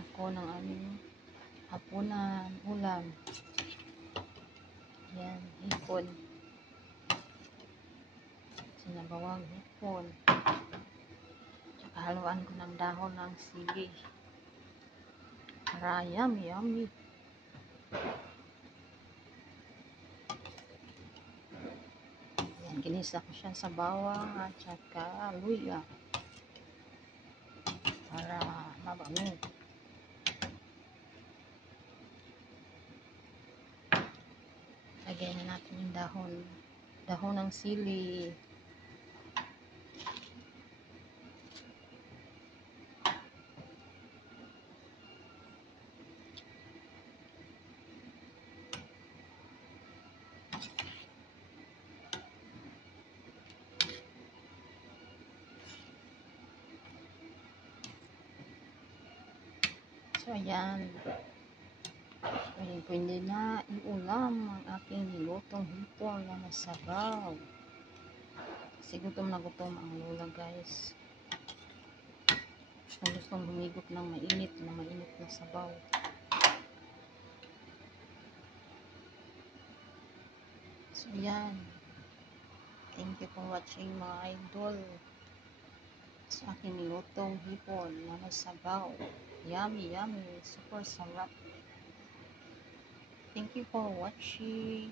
ako ng aming hapunan ulam. Yan, hipon. Sinabawang hipon. Tsaka haluan ko ng dahon ng sili. Para yummy, yummy. Yan, ginisa ko siya sa bawang at saka luya. Para mabango. Lagyan na natin yung dahon ng sili. So, ayan. Pwede na iulam ang aking nilutong hipon na masabaw. Kasi gutom na gutom ang lola, guys. Gustong humigop ng mainit na sabaw. So, ayan. Thank you for watching, mga idol. Sa aking nilutong hipon na masabaw. Yummy, yummy. Super sarap. Thank you for watching.